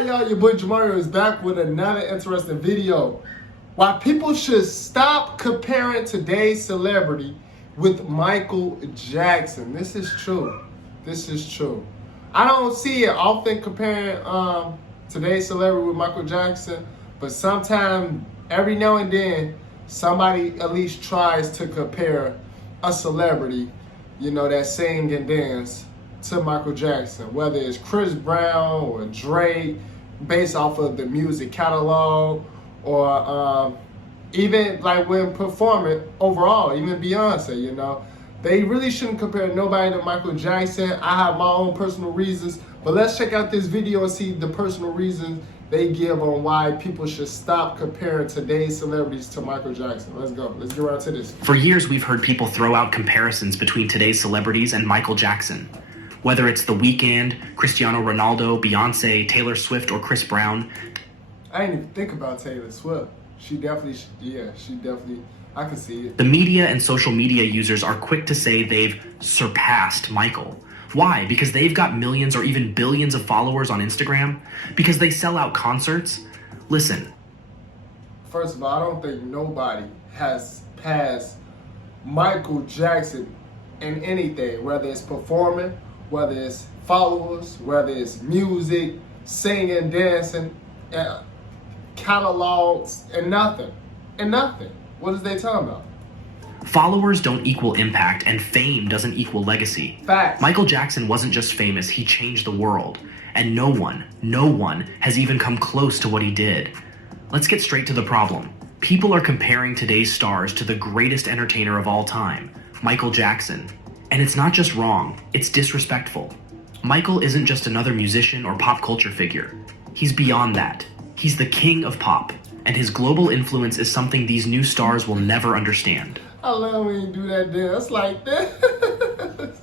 Alright y'all, your boy Jamario is back with another interesting video. Why people should stop comparing today's celebrity with Michael Jackson. This is true. This is true. I don't see it often comparing today's celebrity with Michael Jackson, but sometimes, every now and then, somebody at least tries to compare a celebrity, you know, that sing and dance to Michael Jackson, whether it's Chris Brown or Drake, based off of the music catalog, or even like when performing overall, even Beyonce, you know. They really shouldn't compare nobody to Michael Jackson. I have my own personal reasons, but let's check out this video and see the personal reasons they give on why people should stop comparing today's celebrities to Michael Jackson. Let's go. Let's get right to this. For years, we've heard people throw out comparisons between today's celebrities and Michael Jackson. Whether it's The Weeknd, Cristiano Ronaldo, Beyonce, Taylor Swift, or Chris Brown. I didn't even think about Taylor Swift. She definitely, I can see it. The media and social media users are quick to say they've surpassed Michael. Why? Because they've got millions or even billions of followers on Instagram? Because they sell out concerts? Listen. First of all, I don't think nobody has passed Michael Jackson in anything, whether it's performing, whether it's followers, whether it's music, singing, dancing, catalogs, and nothing. What is they talking about? Followers don't equal impact, and fame doesn't equal legacy. Facts. Michael Jackson wasn't just famous, he changed the world. And no one has even come close to what he did. Let's get straight to the problem. People are comparing today's stars to the greatest entertainer of all time, Michael Jackson. And it's not just wrong, it's disrespectful. Michael isn't just another musician or pop culture figure. He's beyond that. He's the king of pop, and his global influence is something these new stars will never understand. I love when you do that dance like this.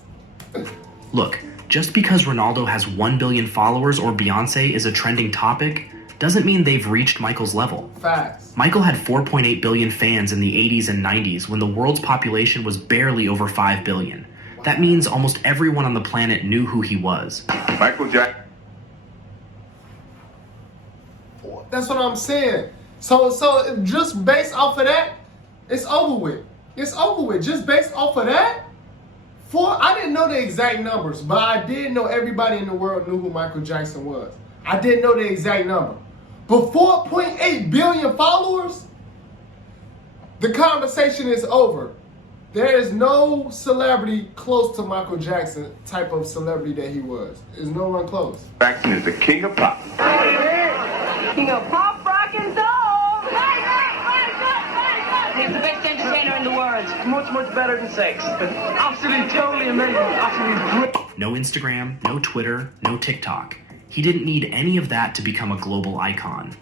Look, just because Ronaldo has 1 billion followers or Beyonce is a trending topic, doesn't mean they've reached Michael's level. Facts. Michael had 4.8 billion fans in the 80s and 90s when the world's population was barely over 5 billion. That means almost everyone on the planet knew who he was. Michael Jackson. That's what I'm saying. So just based off of that, it's over with. It's over with. Just based off of that, I didn't know the exact numbers, but I did know everybody in the world knew who Michael Jackson was. I didn't know the exact number. But 4.8 billion followers, the conversation is over. There is no celebrity close to Michael Jackson type of celebrity that he was. There's no one close. Jackson is the king of pop. King of pop, rock, and soul. He's the best entertainer in the world. Much better than sex. Absolutely, totally amazing. Absolutely great. No Instagram, no Twitter, no TikTok. He didn't need any of that to become a global icon.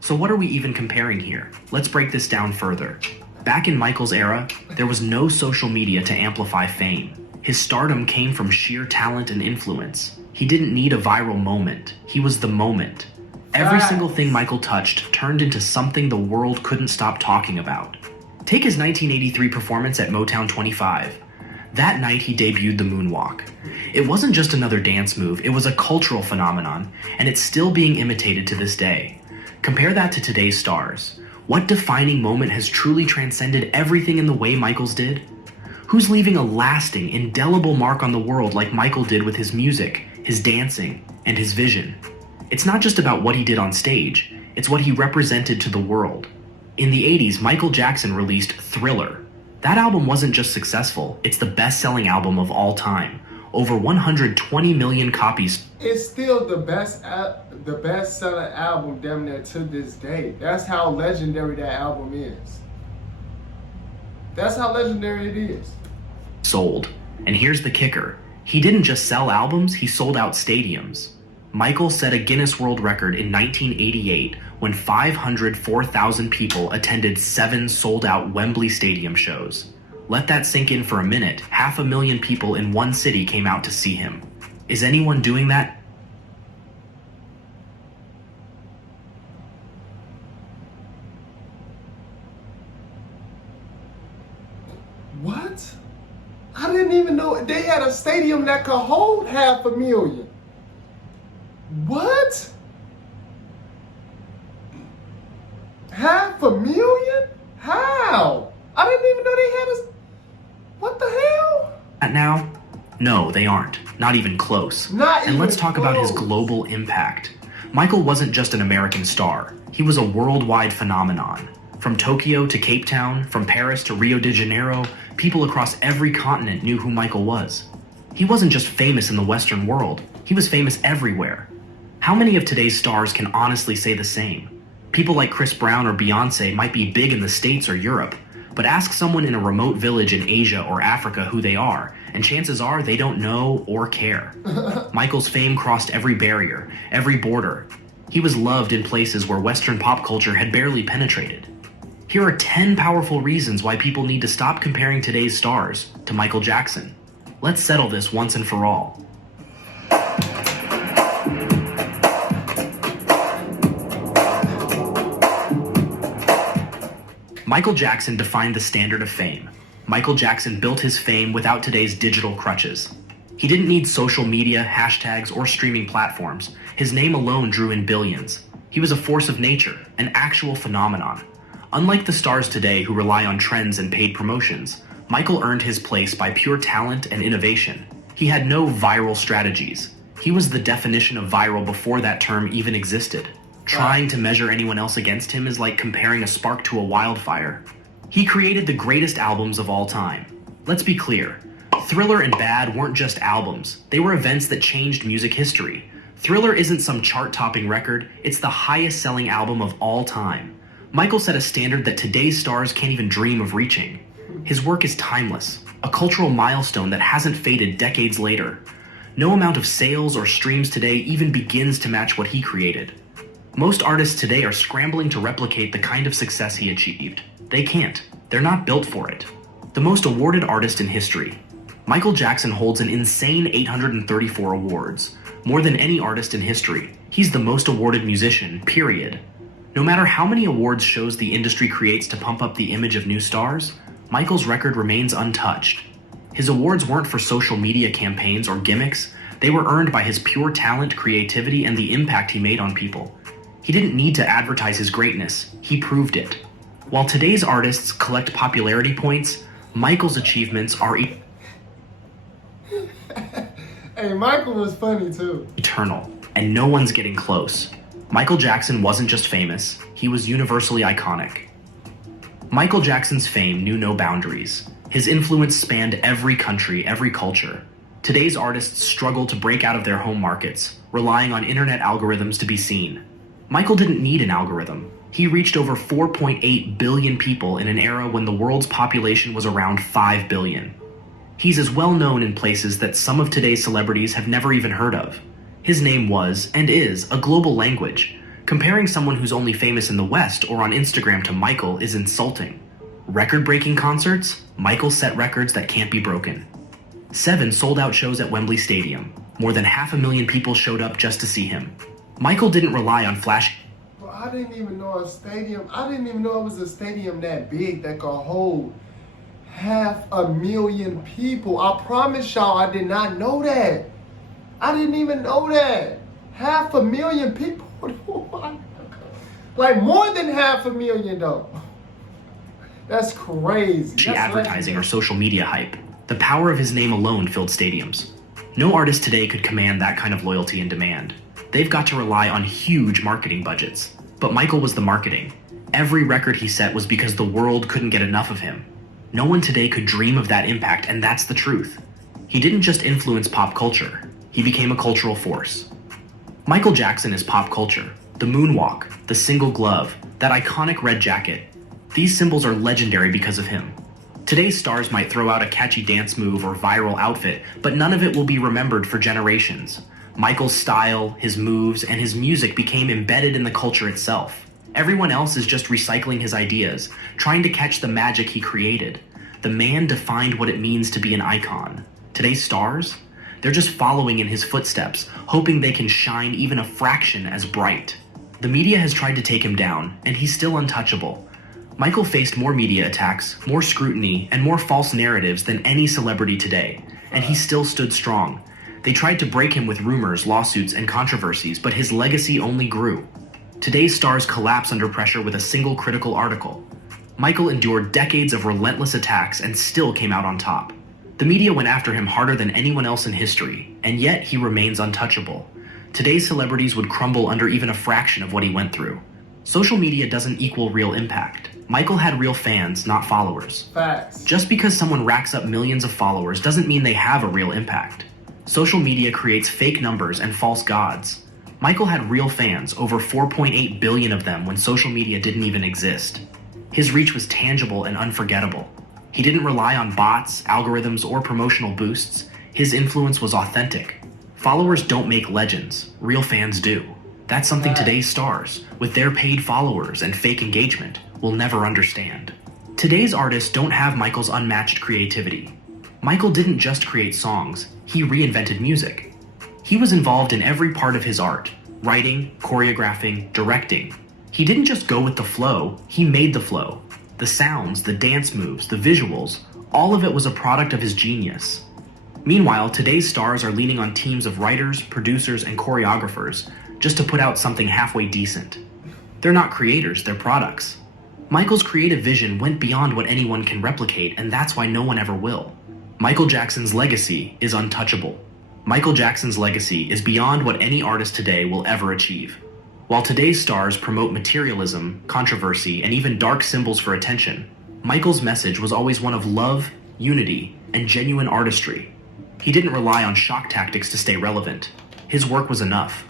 So what are we even comparing here? Let's break this down further. Back in Michael's era, there was no social media to amplify fame. His stardom came from sheer talent and influence. He didn't need a viral moment. He was the moment. Every single thing Michael touched turned into something the world couldn't stop talking about. Take his 1983 performance at Motown 25. That night he debuted the moonwalk. It wasn't just another dance move, it was a cultural phenomenon, and it's still being imitated to this day. Compare that to today's stars. What defining moment has truly transcended everything in the way Michael's did? Who's leaving a lasting, indelible mark on the world like Michael did with his music, his dancing, and his vision? It's not just about what he did on stage, it's what he represented to the world. In the 80s, Michael Jackson released Thriller. That album wasn't just successful, it's the best-selling album of all time. Over 120 million copies. It's still the best-selling album damn near to this day. That's how legendary that album is. That's how legendary it is. Sold. And here's the kicker. He didn't just sell albums, he sold out stadiums. Michael set a Guinness World Record in 1988 when 504,000 people attended 7 sold-out Wembley Stadium shows. Let that sink in for a minute. 500,000 people in one city came out to see him. Is anyone doing that? What? I didn't even know they had a stadium that could hold 500,000. What? 500,000? How? I didn't even know they had us. What the hell? Now? No, they aren't. Not even close. Not And let's even talk about his close. global impact. Michael wasn't just an American star. He was a worldwide phenomenon. From Tokyo to Cape Town, from Paris to Rio de Janeiro, people across every continent knew who Michael was. He wasn't just famous in the Western world, he was famous everywhere. How many of today's stars can honestly say the same? People like Chris Brown or Beyonce might be big in the States or Europe, but ask someone in a remote village in Asia or Africa who they are, and chances are they don't know or care. Michael's fame crossed every barrier, every border. He was loved in places where Western pop culture had barely penetrated. Here are 10 powerful reasons why people need to stop comparing today's stars to Michael Jackson. Let's settle this once and for all. Michael Jackson defined the standard of fame. Michael Jackson built his fame without today's digital crutches. He didn't need social media, hashtags, or streaming platforms. His name alone drew in billions. He was a force of nature, an actual phenomenon. Unlike the stars today who rely on trends and paid promotions, Michael earned his place by pure talent and innovation. He had no viral strategies. He was the definition of viral before that term even existed. Trying to measure anyone else against him is like comparing a spark to a wildfire. He created the greatest albums of all time. Let's be clear. Thriller and Bad weren't just albums. They were events that changed music history. Thriller isn't some chart-topping record, it's the highest-selling album of all time. Michael set a standard that today's stars can't even dream of reaching. His work is timeless, a cultural milestone that hasn't faded decades later. No amount of sales or streams today even begins to match what he created. Most artists today are scrambling to replicate the kind of success he achieved. They can't. They're not built for it. The most awarded artist in history. Michael Jackson holds an insane 834 awards, more than any artist in history. He's the most awarded musician, period. No matter how many awards shows the industry creates to pump up the image of new stars, Michael's record remains untouched. His awards weren't for social media campaigns or gimmicks. They were earned by his pure talent, creativity, and the impact he made on people. He didn't need to advertise his greatness. He proved it. While today's artists collect popularity points, Michael's achievements are Hey, Michael was funny too. eternal, and no one's getting close. Michael Jackson wasn't just famous, he was universally iconic. Michael Jackson's fame knew no boundaries. His influence spanned every country, every culture. Today's artists struggle to break out of their home markets, relying on internet algorithms to be seen. Michael didn't need an algorithm. He reached over 4.8 billion people in an era when the world's population was around 5 billion. He's as well known in places that some of today's celebrities have never even heard of. His name was, and is, a global language. Comparing someone who's only famous in the West or on Instagram to Michael is insulting. Record-breaking concerts? Michael set records that can't be broken. 7 sold-out shows at Wembley Stadium. More than 500,000 people showed up just to see him. Michael didn't rely on flash. Bro, I didn't even know a stadium. I didn't even know it was a stadium that big that could hold 500,000 people. I promise y'all, I did not know that. I didn't even know that. 500,000 people. Like more than 500,000 though. That's crazy. That's Advertising or legendary. social media hype. The power of his name alone filled stadiums. No artist today could command that kind of loyalty and demand. They've got to rely on huge marketing budgets. But Michael was the marketing. Every record he set was because the world couldn't get enough of him. No one today could dream of that impact, and that's the truth. He didn't just influence pop culture. He became a cultural force. Michael Jackson is pop culture. The moonwalk, the single glove, that iconic red jacket. These symbols are legendary because of him. Today's stars might throw out a catchy dance move or viral outfit, but none of it will be remembered for generations. Michael's style, his moves, and his music became embedded in the culture itself. Everyone else is just recycling his ideas, trying to catch the magic he created. The man defined what it means to be an icon. Today's stars? They're just following in his footsteps, hoping they can shine even a fraction as bright. The media has tried to take him down, and he's still untouchable. Michael faced more media attacks, more scrutiny, and more false narratives than any celebrity today, and he still stood strong. They tried to break him with rumors, lawsuits, and controversies, but his legacy only grew. Today's stars collapse under pressure with a single critical article. Michael endured decades of relentless attacks and still came out on top. The media went after him harder than anyone else in history, and yet he remains untouchable. Today's celebrities would crumble under even a fraction of what he went through. Social media doesn't equal real impact. Michael had real fans, not followers. Facts. Just because someone racks up millions of followers doesn't mean they have a real impact. Social media creates fake numbers and false gods. Michael had real fans, over 4.8 billion of them when social media didn't even exist. His reach was tangible and unforgettable. He didn't rely on bots, algorithms, or promotional boosts. His influence was authentic. Followers don't make legends, real fans do. That's something today's stars, with their paid followers and fake engagement, will never understand. Today's artists don't have Michael's unmatched creativity. Michael didn't just create songs, he reinvented music. He was involved in every part of his art, writing, choreographing, directing. He didn't just go with the flow, he made the flow. The sounds, the dance moves, the visuals, all of it was a product of his genius. Meanwhile, today's stars are leaning on teams of writers, producers, and choreographers just to put out something halfway decent. They're not creators, they're products. Michael's creative vision went beyond what anyone can replicate, and that's why no one ever will. Michael Jackson's legacy is untouchable. Michael Jackson's legacy is beyond what any artist today will ever achieve. While today's stars promote materialism, controversy, and even dark symbols for attention, Michael's message was always one of love, unity, and genuine artistry. He didn't rely on shock tactics to stay relevant. His work was enough.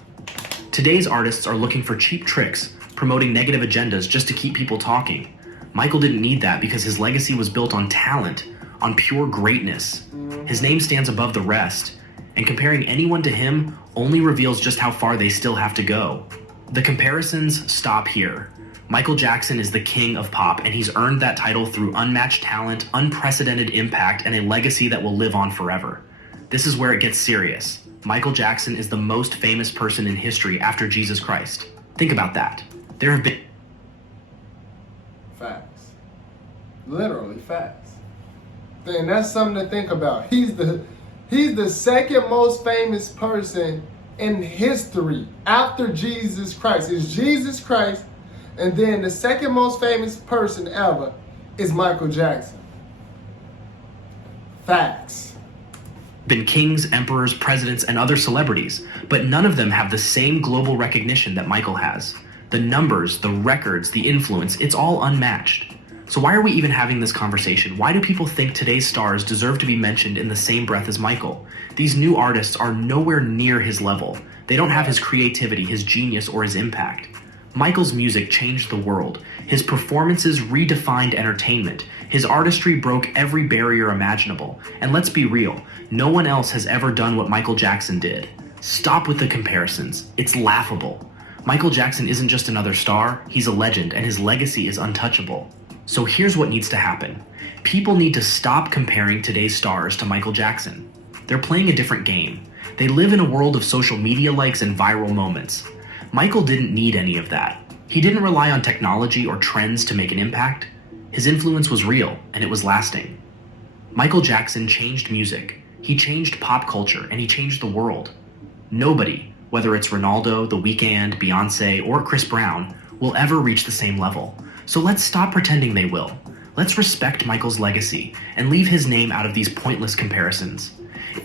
Today's artists are looking for cheap tricks, promoting negative agendas just to keep people talking. Michael didn't need that because his legacy was built on talent, on pure greatness. His name stands above the rest, and comparing anyone to him only reveals just how far they still have to go. The comparisons stop here. Michael Jackson is the king of pop, and he's earned that title through unmatched talent, unprecedented impact, and a legacy that will live on forever. This is where it gets serious. Michael Jackson is the most famous person in history after Jesus Christ. Think about that. There have been Facts. Literally facts. And that's something to think about. He's the second most famous person in history after Jesus Christ. It's Jesus Christ, and then the second most famous person ever is Michael Jackson. Facts. been kings, emperors, presidents, and other celebrities, but none of them have the same global recognition that Michael has. The numbers, the records, the influence, it's all unmatched. So why are we even having this conversation? Why do people think today's stars deserve to be mentioned in the same breath as Michael? These new artists are nowhere near his level. They don't have his creativity, his genius, or his impact. Michael's music changed the world. His performances redefined entertainment. His artistry broke every barrier imaginable. And let's be real, no one else has ever done what Michael Jackson did. Stop with the comparisons. It's laughable. Michael Jackson isn't just another star, he's a legend, and his legacy is untouchable. So here's what needs to happen. People need to stop comparing today's stars to Michael Jackson. They're playing a different game. They live in a world of social media likes and viral moments. Michael didn't need any of that. He didn't rely on technology or trends to make an impact. His influence was real, and it was lasting. Michael Jackson changed music. He changed pop culture, and he changed the world. Nobody, whether it's Ronaldo, The Weeknd, Beyonce, or Chris Brown, will ever reach the same level. So let's stop pretending they will. Let's respect Michael's legacy and leave his name out of these pointless comparisons.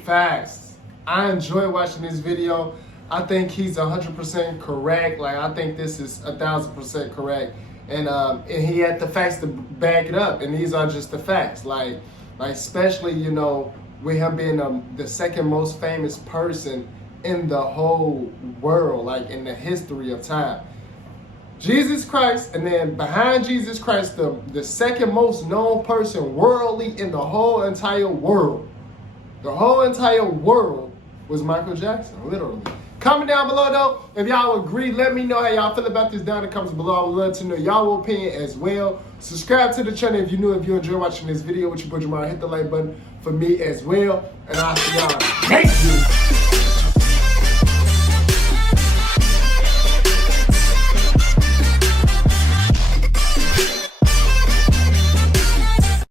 Facts. I enjoy watching this video. I think he's 100% correct. Like, I think this is 1,000% correct. And he had the facts to back it up. And these are just the facts. Like especially, you know, with him being the second most famous person in the whole world, like in the history of time. Jesus Christ, and then behind Jesus Christ, the second most known person worldly in the whole entire world. The whole entire world was Michael Jackson, literally. Comment down below though, if y'all agree, let me know how y'all feel about this down in the comments below. I would love to know y'all opinion as well. Subscribe to the channel if you're new, if you enjoy watching this video with your boy Jamar. Hit the like button for me as well. And I'll see y'all next video.